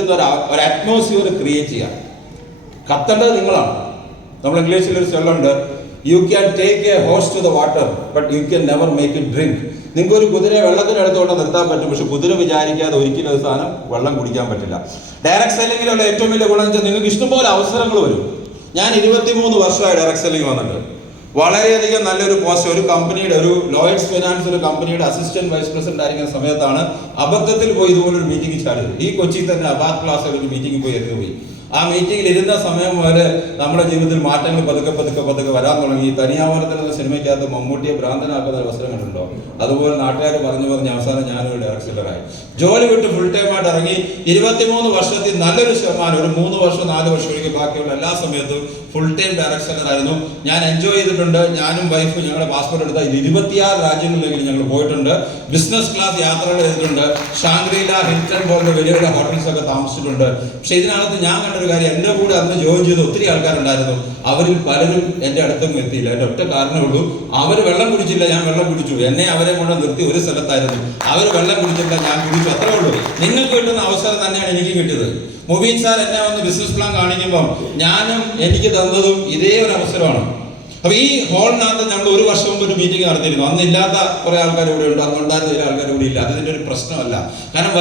ഒരു atmosphere create ചെയ്യാം. കത്തേണ്ടത് നിങ്ങളാണ്. നമ്മൾ ഇംഗ്ലീഷിൽ ഒരു ചൊല്ലുണ്ട്, you can take a horse to the water but you can never make it drink. നിങ്ങൾക്ക് ഒരു കുതിരയെ വെള്ളത്തിനടുത്തോട്ട് നിർത്താൻ പറ്റും, പക്ഷെ കുതിര വിചാരിക്കാതെ ഒരിക്കലും ഒരു സാധനം വെള്ളം കുടിക്കാൻ പറ്റില്ല. ഡയറക്ട് സെല്ലിങ്ങിലുള്ള ഏറ്റവും വലിയ ഗുണം വെച്ചാൽ നിങ്ങൾക്ക് ഇഷ്ടംപോലെ അവസരങ്ങൾ വരും. ഞാൻ 23 വർഷമായി ഡയറക്ട് സെല്ലിങ് വന്നിട്ട് വളരെയധികം നല്ലൊരു പോസ്റ്റ്, ഒരു കമ്പനിയുടെ, ഒരു ലോയിഡ്സ് ഫിനാൻസ് ഒരു കമ്പനിയുടെ അസിസ്റ്റന്റ് വൈസ് പ്രസിഡന്റ് ആയിരിക്കുന്ന സമയത്താണ് അബദ്ധത്തിൽ പോയി ഇതുപോലൊരു മീറ്റിംഗ് ചാടിയത്. ഈ കൊച്ചിയിൽ തന്നെ അബാദ് ക്ലാസ്സിൽ ഒരു മീറ്റിംഗ് പോയി. ആ മീറ്റിംഗിൽ ഇരുന്ന സമയം മുതൽ നമ്മുടെ ജീവിതത്തിൽ മാറ്റങ്ങൾ പതുക്കെ വരാൻ തുടങ്ങി. തനിയാവരത്തിൽ എന്ന സിനിമയ്ക്കകത്ത് മമ്മൂട്ടിയെ ഭ്രാന്തനാക്കുന്ന അവസരങ്ങളുണ്ടോ, അതുപോലെ നാട്ടുകാർ പറഞ്ഞു അവസാനം ഞാനൊരു ഡയറക്ട് സെല്ലറായി. ജോലി വിട്ട് ഫുൾ ടൈം ആയിട്ട് ഇറങ്ങി 23 വർഷത്തിൽ നല്ലൊരു ശതമാനം, ഒരു 3 വർഷം 4 വർഷം ഒഴികെ ബാക്കിയുള്ള എല്ലാ സമയത്തും ഫുൾ ടൈം ഡയറക്ട് സെല്ലർ ആയിരുന്നു. ഞാൻ എൻജോയ് ചെയ്തിട്ടുണ്ട്. ഞാനും വൈഫും ഞങ്ങളുടെ പാസ്പോർട്ട് എടുത്ത 26 രാജ്യങ്ങളിലെങ്കിലും ഞങ്ങൾ പോയിട്ടുണ്ട്. ബിസിനസ് ക്ലാസ് യാത്രകൾ ചെയ്തിട്ടുണ്ട്. ഷാങ്ഗ്രീല, ഹിൽട്ടൺ പോലുള്ള വലിയ വലിയ ഹോട്ടൽസ് ഒക്കെ താമസിച്ചിട്ടുണ്ട്. പക്ഷെ ഇതിനകത്ത് ഞാൻ കണ്ടൊരു കാര്യം, എന്റെ കൂടെ അന്ന് ജോയിൻ ചെയ്ത ഒത്തിരി ആൾക്കാരുണ്ടായിരുന്നു. അവരിൽ പലരും എന്റെ അടുത്തൊന്നും എത്തിയില്ല. എന്റെ ഒറ്റ കാരണമേ ഉള്ളൂ, അവർ വെള്ളം കുടിച്ചില്ല, ഞാൻ വെള്ളം കുടിച്ചു. എന്നെ അവരെ കൊണ്ട് നിർത്തി ഒരു സ്ഥലത്തായിരുന്നു. അവർ വെള്ളം കുടിച്ചില്ല, ഞാൻ കുടിച്ചു, അത്രേ ഉള്ളൂ. നിങ്ങൾക്ക് കിട്ടുന്ന അവസരം തന്നെയാണ് എനിക്ക് കിട്ടിയത്. മുബീൻ സാർ എന്നെ വന്ന് ബിസിനസ് പ്ലാൻ കാണിക്കുമ്പോൾ ഞാനും എനിക്ക് തന്നതും ഇതേ ഒരു അവസരമാണ്. അപ്പൊ ഈ ഹോളിനകത്ത് ഞങ്ങൾ 1 വർഷം മുമ്പ് ഒരു മീറ്റിംഗ് നടത്തിയിരുന്നു. അന്നില്ലാത്ത കുറെ ആൾക്കാർ ഇവിടെ ഉണ്ട്, അന്നുണ്ടായിരുന്ന ചില ആൾക്കാർ കൂടി ഇല്ല. അതിന്റെ ഒരു പ്രശ്നമല്ല. കാരണം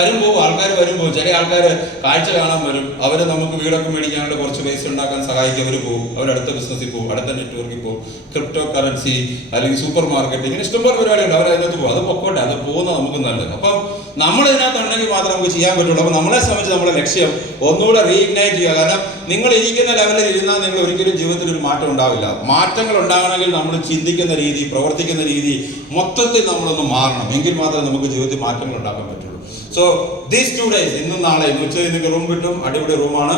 ആൾക്കാർ വരുമ്പോൾ ചില ആൾക്കാർ കാഴ്ച കാണാൻ വരും. അവര് നമുക്ക് വീടൊക്കെ മേടിക്കാനുള്ള കുറച്ച് പൈസ ഉണ്ടാക്കാൻ സഹായിക്കും. അവർ പോകും, അവരടുത്ത ബിസിനസ്സിൽ പോകും, അടുത്ത നെറ്റ്വർക്കിൽ പോകും, ക്രിപ്റ്റോ കറൻസി അല്ലെങ്കിൽ സൂപ്പർ മാർക്കറ്റ്, ഇങ്ങനെ ഇഷ്ടംപോലെ പരിപാടിയുണ്ട്. അവർ അതിനകത്ത് പോകും. അത് പൊക്കോട്ടെ, അത് പോകുന്നത് നമുക്ക് നല്ലത്. അപ്പം നമ്മൾ ഇതിനകത്ത് ഉണ്ടെങ്കിൽ മാത്രമേ നമുക്ക് ചെയ്യാൻ പറ്റുള്ളൂ. അപ്പൊ നമ്മളെ സംബന്ധിച്ച് നമ്മുടെ ലക്ഷ്യം ഒന്നുകൂടെ റീഇഗ്നൈറ്റ് ചെയ്യുക. കാരണം നിങ്ങൾ ഇരിക്കുന്ന ലെവലിൽ ഇരുന്നാൽ നിങ്ങൾ ഒരിക്കലും ജീവിതത്തിൽ ഒരു മാറ്റം ഉണ്ടാവില്ല. മാറ്റങ്ങൾ ഉണ്ടാകണമെങ്കിൽ നമ്മൾ ചിന്തിക്കുന്ന രീതി, പ്രവർത്തിക്കുന്ന രീതി മൊത്തത്തിൽ നമ്മളൊന്ന് മാറണം. എങ്കിൽ മാത്രമേ നമുക്ക് ജീവിതത്തിൽ മാറ്റങ്ങൾ ഉണ്ടാക്കാൻ പറ്റുള്ളൂ. സോ ദീസ് 2 days, ഇന്നും നാളെ ഉച്ചയിൽ നിങ്ങൾക്ക് റൂം കിട്ടും. അടിപൊളി റൂമാണ്.